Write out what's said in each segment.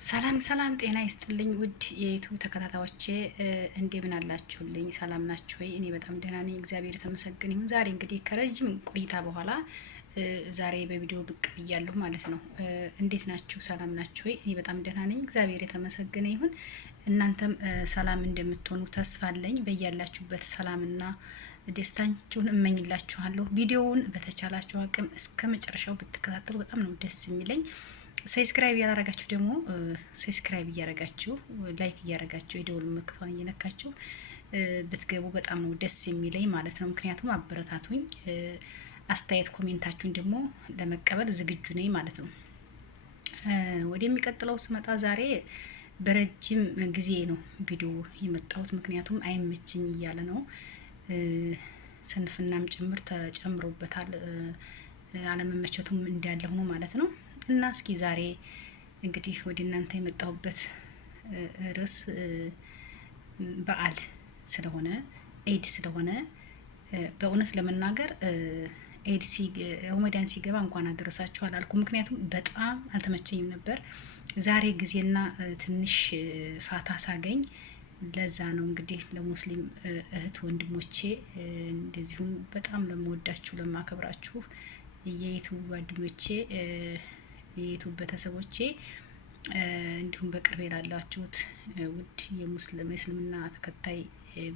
ሰላም ሰላም፣ ጤና ይስጥልኝ ውድ የዩቲዩብ ተከታታዮቼ እንደምን አላችሁልኝ? ሰላም ናችሁ ወይ? እኔ በጣም ደህና ነኝ፣ እግዚአብሔር የተመሰገነ ይሁን። ዛሬ እንግዲህ ከረጅም ቆይታ በኋላ ዛሬ በቪዲዮ ብቅ ብያለሁ ማለት ነው። እንዴት ናችሁ? ሰላም ናችሁ ወይ? እኔ በጣም ደህና ነኝ፣ እግዚአብሔር የተመሰገነ ይሁን። እናንተም ሰላም እንደምትሆኑ ተስፋ አለኝ። በያላችሁበት ሰላምና ደስታችሁን እመኝላችኋለሁ። ቪዲዮውን በተቻላችሁ አቅም እስከ መጨረሻው ብትከታተሉ በጣም ነው ደስ የሚለኝ። ሰብስክራይብ እያደረጋችሁ ደግሞ ሰብስክራይብ እያደረጋችሁ ላይክ እያደረጋችሁ የደወል ምልክቷን እየነካችሁ ብትገቡ በጣም ነው ደስ የሚለኝ ማለት ነው። ምክንያቱም አበረታቱኝ። አስተያየት ኮሜንታችሁን ደግሞ ለመቀበል ዝግጁ ነኝ ማለት ነው። ወደሚቀጥለው ስመጣ ዛሬ በረጅም ጊዜ ነው ቪዲዮ የመጣሁት፣ ምክንያቱም አይመችኝ እያለ ነው። ስንፍናም ጭምር ተጨምሮበታል። አለመመቸቱም እንዳለ ሆኖ ማለት ነው። እና እስኪ ዛሬ እንግዲህ ወደ እናንተ የመጣሁበት ርዕስ በዓል ስለሆነ ኤድ ስለሆነ በእውነት ለመናገር ኤድ ረመዳን ሲገባ እንኳን አደረሳችሁ አላልኩ። ምክንያቱም በጣም አልተመቸኝም ነበር። ዛሬ ጊዜና ትንሽ ፋታ ሳገኝ ለዛ ነው እንግዲህ ለሙስሊም እህት ወንድሞቼ እንደዚሁም በጣም ለምወዳችሁ ለማከብራችሁ የዩቲዩብ ጓደኞቼ የዩቲዩብ ቤተሰቦቼ እንዲሁም በቅርብ ላላችሁት ውድ የእስልምና ተከታይ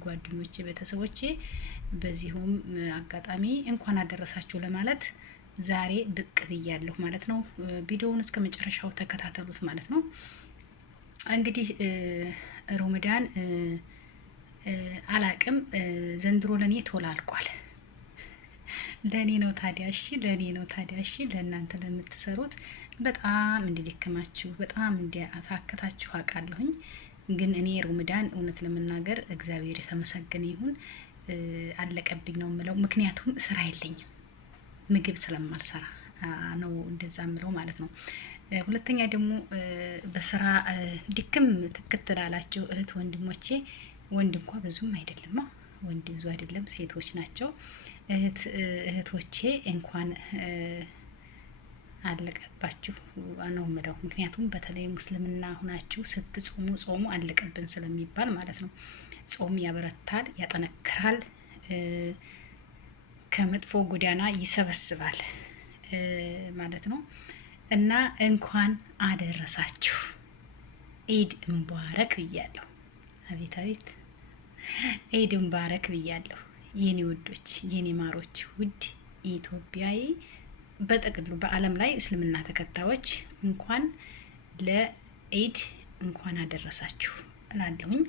ጓደኞቼ ቤተሰቦቼ በዚሁም አጋጣሚ እንኳን አደረሳችሁ ለማለት ዛሬ ብቅ ብያለሁ ማለት ነው። ቪዲዮውን እስከ መጨረሻው ተከታተሉት ማለት ነው። እንግዲህ ረመዳን አላቅም ዘንድሮ ለኔ ቶሎ አልቋል። ለኔ ነው ታዲያ እሺ፣ ለኔ ነው ታዲያ እሺ። ለእናንተ ለምትሰሩት በጣም እንዲደክማችሁ በጣም እንዲያታክታችሁ አውቃለሁኝ። ግን እኔ ረመዳን እውነት ለመናገር እግዚአብሔር የተመሰገነ ይሁን አለቀብኝ ነው የምለው። ምክንያቱም ስራ የለኝም፣ ምግብ ስለማልሰራ ነው እንደዛ ምለው ማለት ነው። ሁለተኛ ደግሞ በስራ ድክም ትክት ላላችሁ እህት ወንድሞቼ፣ ወንድ እንኳ ብዙም አይደለም፣ ወንድ ብዙ አይደለም፣ ሴቶች ናቸው። እህቶቼ እንኳን አለቀባችሁ ነው የምለው። ምክንያቱም በተለይ ሙስልምና ሁናችሁ ስትጾሙ ጾሙ አለቀብን ስለሚባል ማለት ነው። ጾም ያበረታል፣ ያጠነክራል፣ ከመጥፎ ጎዳና ይሰበስባል ማለት ነው። እና እንኳን አደረሳችሁ፣ ኢድ ሙባረክ ብያለሁ። አቤት አቤት፣ ኢድ ሙባረክ ብያለሁ። የኔ ውዶች፣ የኔ ማሮች፣ ውድ ኢትዮጵያዊ በጠቅሉ በዓለም ላይ እስልምና ተከታዮች እንኳን ለኢድ እንኳን አደረሳችሁ እላለሁኝ።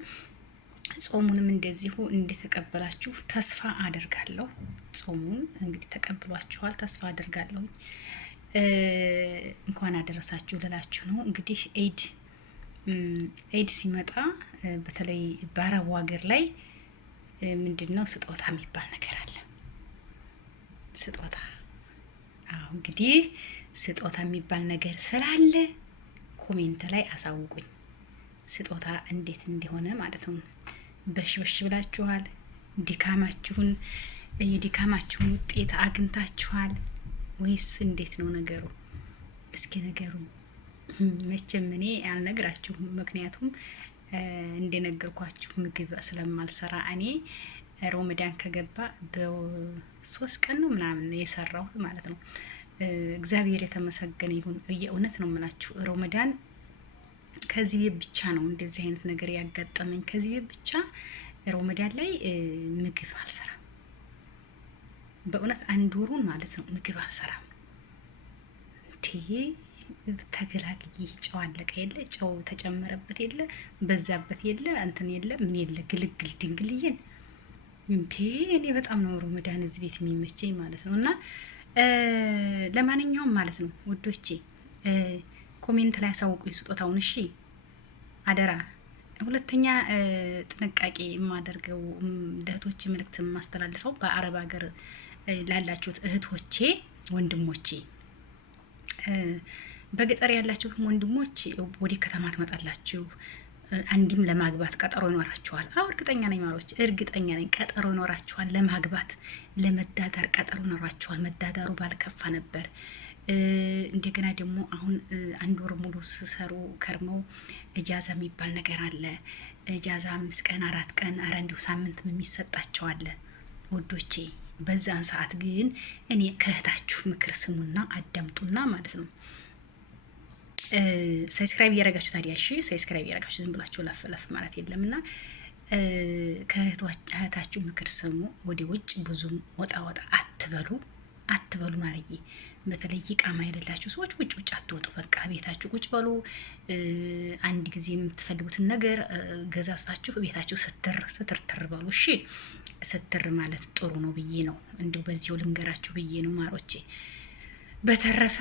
ጾሙንም እንደዚሁ እንደተቀበላችሁ ተስፋ አደርጋለሁ። ጾሙን እንግዲህ ተቀብሏችኋል ተስፋ አደርጋለሁ። እንኳን አደረሳችሁ ልላችሁ ነው። እንግዲህ ኢድ ሲመጣ በተለይ በአረቡ ሀገር ላይ ምንድነው ስጦታ የሚባል ነገር አለ። ስጦታ እንግዲህ ስጦታ የሚባል ነገር ስላለ ኮሜንት ላይ አሳውቁኝ። ስጦታ እንዴት እንደሆነ ማለት ነው። በሽበሽ ብላችኋል? ድካማችሁን የድካማችሁን ውጤት አግኝታችኋል ወይስ እንዴት ነው ነገሩ? እስኪ ነገሩ። መቼም እኔ አልነግራችሁም፣ ምክንያቱም እንደነገርኳችሁ ምግብ ስለማልሰራ እኔ ረመዳን ከገባ በ3 ቀን ነው ምናምን የሰራሁት ማለት ነው። እግዚአብሔር የተመሰገነ ይሁን። የእውነት ነው የምላችሁ ረመዳን ከዚህ ቤት ብቻ ነው እንደዚህ አይነት ነገር ያጋጠመኝ። ከዚህ ቤት ብቻ ረመዳን ላይ ምግብ አልሰራም። በእውነት 1 ወሩን ማለት ነው ምግብ አልሰራም። ተገላግዬ ጨው አለቀ የለ ጨው ተጨመረበት የለ በዛበት የለ እንትን የለ ምን የለ ግልግል ድንግልዬን እኔ በጣም ነው ረመዳን እዚህ ቤት የሚመቸኝ ማለት ነው። እና ለማንኛውም ማለት ነው ውዶቼ ኮሜንት ላይ አሳውቁኝ ስጦታውን እሺ፣ አደራ። ሁለተኛ ጥንቃቄ የማደርገው ለእህቶቼ መልእክት የማስተላልፈው በአረብ ሀገር ላላችሁት እህቶቼ ወንድሞቼ፣ በገጠር ያላችሁ ወንድሞች ወደ ከተማ ትመጣላችሁ። አንድም ለማግባት ቀጠሮ ይኖራችኋል። እርግጠኛ ነኝ ማሮች፣ እርግጠኛ ነኝ ቀጠሮ ይኖራችኋል ለማግባት፣ ለመዳዳር ቀጠሮ ይኖራችኋል። መዳዳሩ ባልከፋ ነበር። እንደገና ደግሞ አሁን 1 ወር ሙሉ ስሰሩ ከርመው እጃዛ የሚባል ነገር አለ። እጃዛ 5 ቀን 4 ቀን አረ እንዲሁ ሳምንት የሚሰጣቸው አለ ውዶቼ። በዛን ሰዓት ግን እኔ ከእህታችሁ ምክር ስሙና አዳምጡና ማለት ነው። ሰብስክራይብ እያረጋችሁ ታዲያ እሺ፣ ሰብስክራይብ እያረጋችሁ ዝም ብላችሁ ለፍ ለፍ ማለት የለምና ከእህታችሁ ምክር ስሙ። ወደ ውጭ ብዙም ወጣ ወጣ አትበሉ ማርዬ። በተለይ ቃማ የሌላችሁ ሰዎች ውጭ አትወጡ። በቃ ቤታችሁ ቁጭ በሉ። አንድ ጊዜ የምትፈልጉትን ነገር ገዛዝታችሁ ቤታችሁ ስትር በሉ። እሺ ስትር ማለት ጥሩ ነው ብዬ ነው እንዲሁ በዚሁ ልንገራችሁ ብዬ ነው ማሮቼ። በተረፈ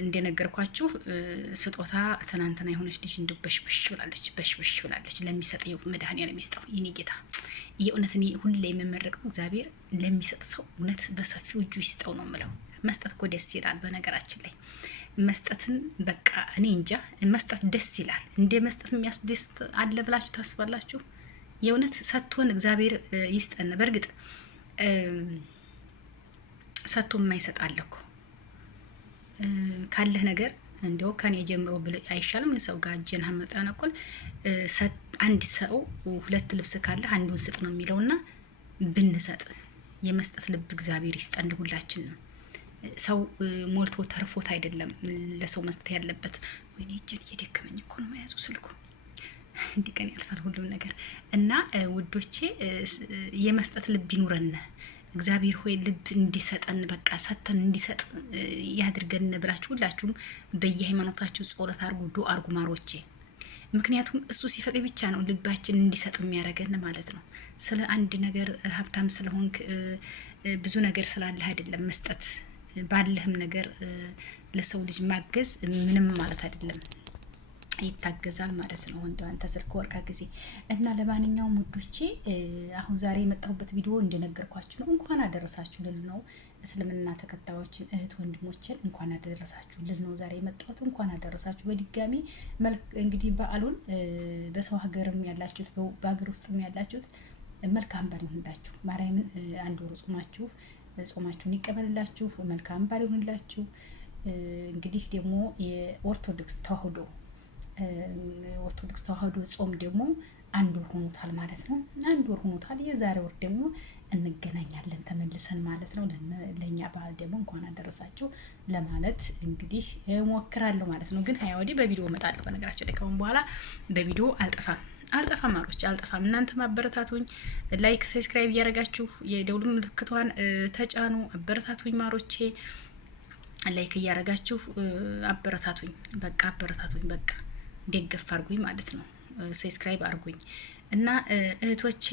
እንደነገርኳችሁ ስጦታ ትናንትና የሆነች ልጅ እንደ በሽበሽ ብላለች። ለሚሰጠው መድኃኒዓለም ይስጠው የኔ ጌታ። የእውነት እኔ ሁሌ የምመረቀው እግዚአብሔር ለሚሰጥ ሰው እውነት በሰፊው እጁ ይስጠው ነው የምለው። መስጠት እኮ ደስ ይላል። በነገራችን ላይ መስጠትን በቃ እኔ እንጃ መስጠት ደስ ይላል። እንደ መስጠት የሚያስደስት አለ ብላችሁ ታስባላችሁ? የእውነት ሰጥቶን እግዚአብሔር ይስጠን። በእርግጥ ሰጥቶ የማይሰጥ አለ እኮ ካለህ ነገር እንደው ከኔ ጀምሮ ብል አይሻልም? ሰው ጋር እጅን አመጣነቁል አንድ ሰው 2 ልብስ ካለ አንዱን ስጥ ነው የሚለውና ብንሰጥ የመስጠት ልብ እግዚአብሔር ይስጠን ሁላችንም። ሰው ሞልቶ ተርፎት አይደለም ለሰው መስጠት ያለበት። ወይኔ እጅን እየደከመኝ እኮ ነው መያዙ ስልኩ። እንዲህ ቀን ያልፋል ሁሉም ነገር እና ውዶቼ የመስጠት ልብ ይኑረን። እግዚአብሔር ሆይ ልብ እንዲሰጠን በቃ ሰተን እንዲሰጥ ያድርገን ብላችሁ ሁላችሁም በየሃይማኖታችሁ ጸሎት አርጉ፣ ዱአ አርጉ ማሮቼ። ምክንያቱም እሱ ሲፈቅድ ብቻ ነው ልባችን እንዲሰጥ የሚያደርገን ማለት ነው። ስለ አንድ ነገር ሀብታም ስለሆንክ ብዙ ነገር ስላለህ አይደለም መስጠት። ባለህም ነገር ለሰው ልጅ ማገዝ ምንም ማለት አይደለም፣ ይታገዛል ማለት ነው። ወንድ አንተ ስልክ ወርካ ጊዜ እና ለማንኛውም ውዶቼ አሁን ዛሬ የመጣሁበት ቪዲዮ እንደነገርኳችሁ ነው። እንኳን አደረሳችሁ ልል ነው። እስልምና ተከታዮችን እህት ወንድሞችን እንኳን አደረሳችሁ ልል ነው ዛሬ የመጣሁት። እንኳን አደረሳችሁ በድጋሚ እንግዲህ በዓሉን በሰው ሀገርም ያላችሁት በሀገር ውስጥም ያላችሁት መልካም በዓል ይሁንላችሁ። ማርያምን 1 ወር ጾማችሁን ይቀበልላችሁ። መልካም በዓል ይሁንላችሁ። እንግዲህ ደግሞ የኦርቶዶክስ ተዋህዶ ጾም ደግሞ 1 ወር ሆኖታል ማለት ነው። 1 ወር ሆኖታል። የዛሬ ወር ደግሞ እንገናኛለን ተመልሰን ማለት ነው። ለኛ በዓል ደግሞ እንኳን አደረሳችሁ ለማለት እንግዲህ እሞክራለሁ ማለት ነው። ግን ወዲህ በቪዲዮ እመጣለሁ። በነገራችን ላይ ከአሁን በኋላ በቪዲዮ አልጠፋም ማሮች፣ አልጠፋም። እናንተ ማበረታቱኝ፣ ላይክ ሰብስክራይብ እያደረጋችሁ የደውሉ ምልክቷን ተጫኑ። አበረታቱኝ ማሮቼ፣ ላይክ እያደረጋችሁ አበረታቱኝ። በቃ ደገፍ አርጉኝ ማለት ነው። ሰብስክራይብ አርጉኝ እና እህቶቼ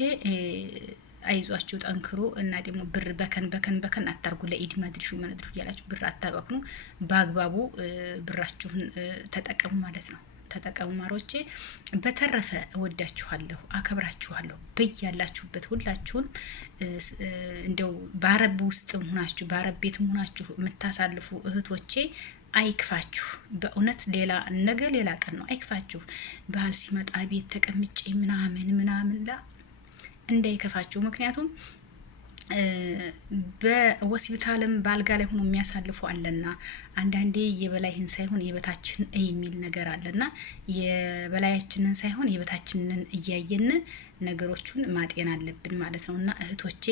አይዟችሁ፣ ጠንክሮ እና ደግሞ ብር በከን አታርጉ። ለኢድ መድርሹ እያላችሁ ብር አታበክኑ። በአግባቡ ብራችሁን ተጠቀሙ ማለት ነው። ተጠቀሙ ማሮቼ። በተረፈ እወዳችኋለሁ፣ አከብራችኋለሁ። በያላችሁበት ሁላችሁን እንደው በአረብ ውስጥም ሆናችሁ በአረብ ቤትም ሆናችሁ የምታሳልፉ እህቶቼ አይክፋችሁ። በእውነት ሌላ ቀን ነው። አይክፋችሁ። ባህል ሲመጣ ቤት ተቀምጬ ምናምን እንዳይከፋችሁ። ምክንያቱም በሆስፒታልም በአልጋ ላይ ሆኖ የሚያሳልፉ አለና አንዳንዴ የበላይህን ሳይሆን የበታችን የሚል ነገር አለና የበላያችንን ሳይሆን የበታችንን እያየን ነገሮቹን ማጤን አለብን ማለት ነው። እና እህቶቼ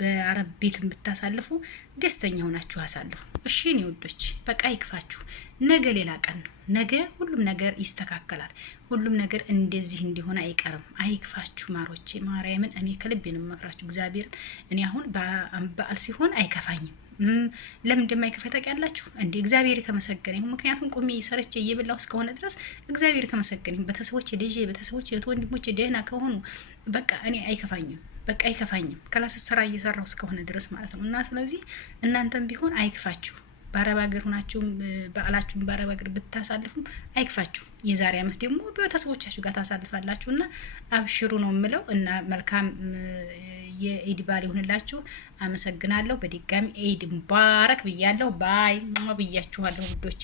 በአረብ ቤት ብታሳልፉ ደስተኛ ሆናችሁ አሳልፉ። እሺ እኔ ወዶች በቃ ይክፋችሁ። ነገ ሌላ ቀን ነው። ነገ ሁሉም ነገር ይስተካከላል። ሁሉም ነገር እንደዚህ እንዲሆን አይቀርም። አይክፋችሁ ማሮቼ። ማርያምን እኔ ከልቤ ነው የምመክራችሁ እግዚአብሔርን። እኔ አሁን በዓል ሲሆን አይከፋኝም። ለምን እንደማይከፋኝ ታውቃላችሁ እንዴ? እግዚአብሔር የተመሰገነ ይሁን። ምክንያቱም ቁሜ ሰርቼ እየበላሁ እስከሆነ ድረስ እግዚአብሔር የተመሰገነ ይሁን። ቤተሰቦቼ እህት ወንድሞቼ ደህና ከሆኑ በቃ እኔ አይከፋኝም። በቃ አይከፋኝም። ክላስ ስራ እየሰራሁ እስከሆነ ድረስ ማለት ነው። እና ስለዚህ እናንተም ቢሆን አይክፋችሁ። በአረብ ሀገር ሆናችሁም በዓላችሁም በአረብ ሀገር ብታሳልፉም አይክፋችሁ። የዛሬ ዓመት ደግሞ ቤተሰቦቻችሁ ጋር ታሳልፋላችሁ እና አብሽሩ ነው የምለው። እና መልካም የኢድ በዓል ይሁንላችሁ። አመሰግናለሁ። በድጋሚ ኢድ ሙባረክ ብያለሁ። ባይ ብያችኋለሁ ውዶቼ።